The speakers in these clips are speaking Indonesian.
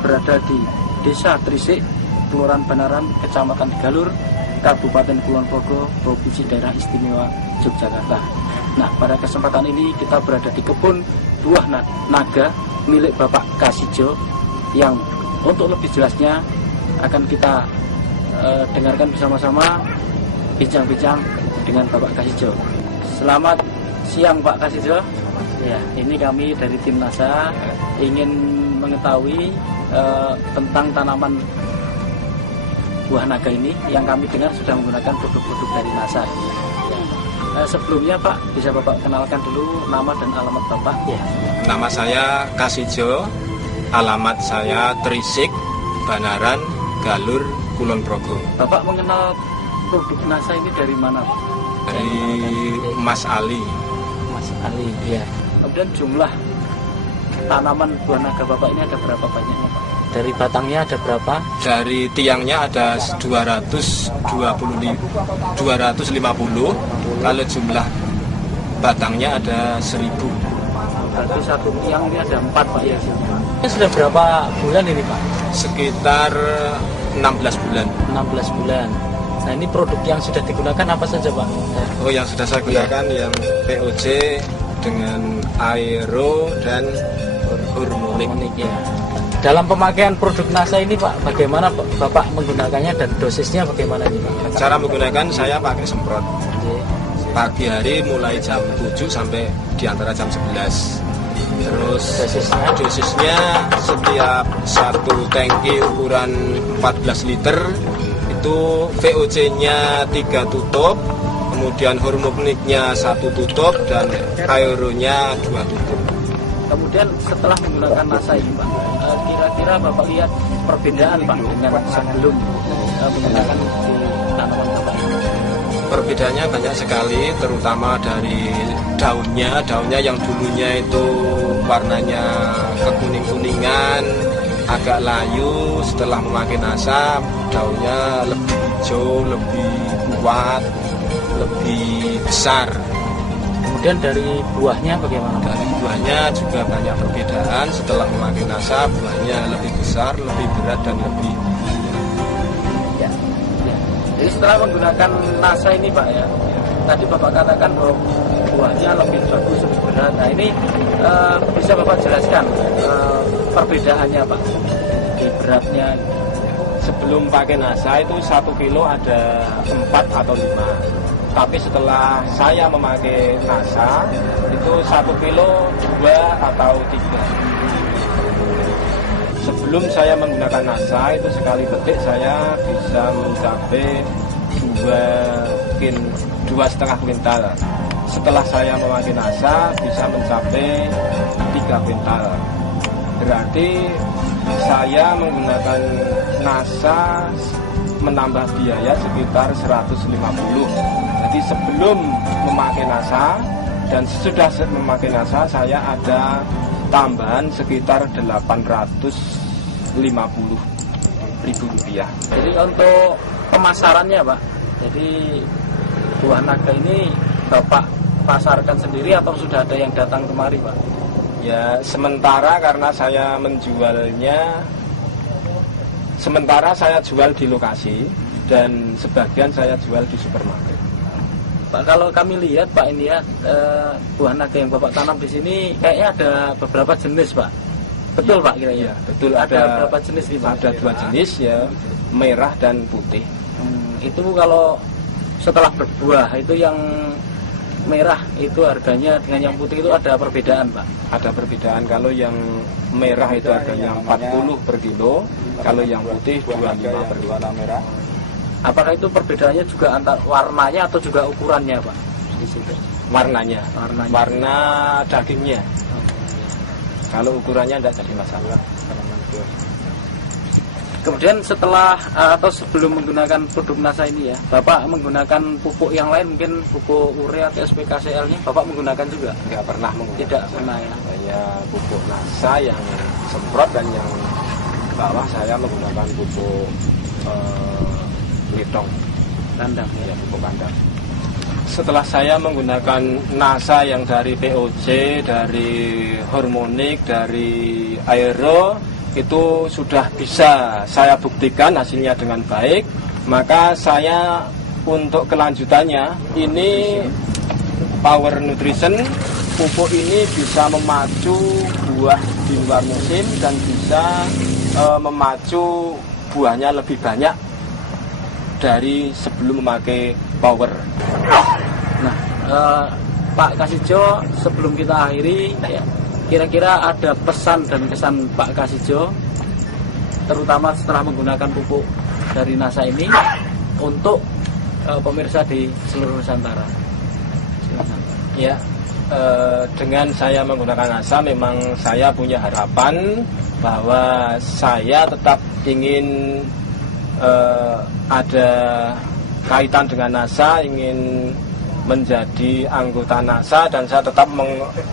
berada di Desa Trisik, Kelurahan Banaran, Kecamatan Galur, Kabupaten Kulon Progo, Provinsi Daerah Istimewa Yogyakarta. Nah, pada kesempatan ini kita berada di kebun buah naga milik Bapak Kasijo, yang untuk lebih jelasnya akan kita dengarkan bersama-sama bincang-bincang dengan Bapak Kasijo. Selamat siang Pak Kasijo. Ya, ini kami dari tim NASA ingin mengetahui tentang tanaman buah naga ini yang kami dengar sudah menggunakan produk-produk dari NASA. Sebelumnya Pak, bisa Bapak kenalkan dulu nama dan alamat Bapak? Ya. Nama saya Kasijo, alamat saya Trisik, Banaran, Galur, Kulon Progo. Bapak mengenal produk NASA ini dari mana Pak? Dari Mas Ali. Mas Ali, ya. Kemudian jumlah tanaman buah naga Bapak ini ada berapa banyaknya Pak? Dari batangnya ada berapa? Dari tiangnya ada 250. Kalau jumlah batangnya ada 1000. Berarti satu tiang ini ada 4 Pak ya? Ini sudah berapa bulan ini Pak? Sekitar 16 bulan. 16 bulan. Nah, ini produk yang sudah digunakan apa saja Pak? Oh, yang sudah saya gunakan yang POJ dengan Aero dan Hormonik. Ya. Dalam pemakaian produk NASA ini Pak, bagaimana Bapak menggunakannya dan dosisnya bagaimana ini Pak? Cara menggunakan saya pakai semprot. Pagi hari mulai jam 7 sampai di antara jam 11. Terus dosisnya setiap satu tangki ukuran 14 liter itu VOC-nya 3 tutup, kemudian hormoniknya 1 tutup dan aeronya 2 tutup. Kemudian setelah menggunakan NASA ini Pak, kira-kira Bapak lihat perbedaan Pak dengan sebelum menggunakan di tanaman Bapak ini? Perbedaannya banyak sekali, terutama dari daunnya yang dulunya itu warnanya kekuning-kuningan, agak layu. Setelah memakai NASA, daunnya lebih hijau, lebih kuat, lebih besar. Kemudian dari buahnya bagaimana? Dari buahnya juga banyak perbedaan. Setelah memakai NASA, buahnya lebih besar, lebih berat dan lebih. Jadi setelah menggunakan NASA ini Pak ya, tadi Bapak katakan bahwa buahnya lebih bagus, lebih berat. Nah ini bisa Bapak jelaskan perbedaannya Pak di beratnya? Sebelum pakai NASA itu 1 kilo ada 4 atau 5. Tapi setelah saya memakai NASA itu 1 kilo 2 atau 3. Sebelum saya menggunakan NASA itu sekali petik saya bisa mencapai 2,5 kuintal. Setelah saya memakai NASA bisa mencapai 3 kuintal. Berarti saya menggunakan NASA menambah biaya sekitar 150. Jadi sebelum memakai NASA dan sesudah memakai NASA saya ada tambahan sekitar 850.000 rupiah. Jadi untuk pemasarannya Pak, jadi buah naga ini Bapak pasarkan sendiri atau sudah ada yang datang kemari Pak? Ya sementara karena saya menjualnya, sementara saya jual di lokasi dan sebagian saya jual di supermarket. Pak, kalau kami lihat Pak ini ya, buah naga yang Bapak tanam di sini kayaknya ada beberapa jenis Pak. Betul ya, Pak kira-kira? Ya, betul. Ada berapa jenis nih Pak? Ada 2 jenis ya, merah dan putih. Itu kalau setelah berbuah itu yang merah itu harganya dengan yang putih itu ada perbedaan Pak? Ada perbedaan, kalau yang merah itu harganya 40 per kilo, kalau yang putih 25 per kilo. Apakah itu perbedaannya juga antara warnanya atau juga ukurannya Pak? Warnanya. Warna dagingnya. Kalau ukurannya tidak jadi masalah. Kemudian setelah atau sebelum menggunakan produk NASA ini ya, Bapak menggunakan pupuk yang lain, mungkin pupuk urea atau SPKCL-nya Bapak menggunakan juga? Tidak pernah menggunakan. Tidak pernah ya. Hanya pupuk NASA yang semprot dan yang bawah saya menggunakan pupuk litong kandang ya, pupuk kandang. Setelah saya menggunakan NASA yang dari POJ, dari Hormonik, dari Aero, itu sudah bisa saya buktikan hasilnya dengan baik, maka saya untuk kelanjutannya ini Power Nutrition, pupuk ini bisa memacu buah di luar musim dan bisa memacu buahnya lebih banyak dari sebelum memakai Power. Nah, Pak Kasijo, sebelum kita akhiri, kira-kira ada pesan dan kesan Pak Kasijo, terutama setelah menggunakan pupuk dari NASA ini untuk pemirsa di seluruh Nusantara. Ya, dengan saya menggunakan NASA, memang saya punya harapan bahwa saya tetap ingin ada kaitan dengan NASA, ingin menjadi anggota NASA, dan saya tetap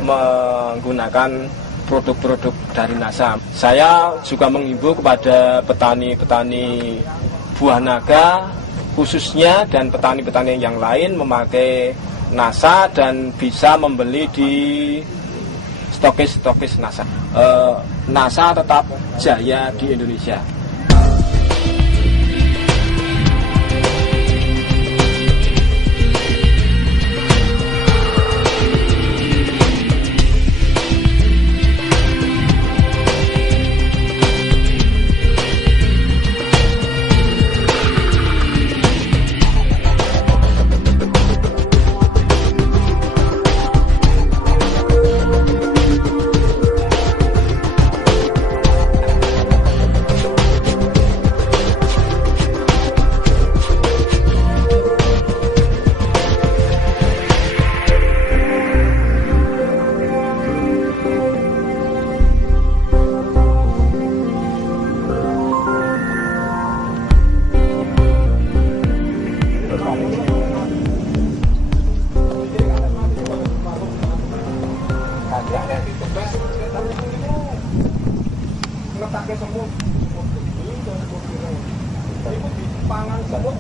menggunakan produk-produk dari NASA. Saya juga menghimbau kepada petani-petani buah naga khususnya dan petani-petani yang lain memakai NASA dan bisa membeli di stokis-stokis NASA. NASA tetap jaya di Indonesia.